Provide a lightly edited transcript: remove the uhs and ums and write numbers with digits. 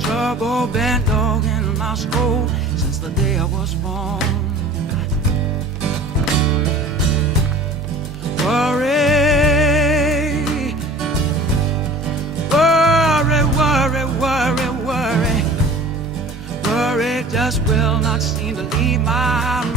trouble been dog in my soul since the day I was born. Worry, worry, worry, worry, worry, worry just will not seem to leave my mind.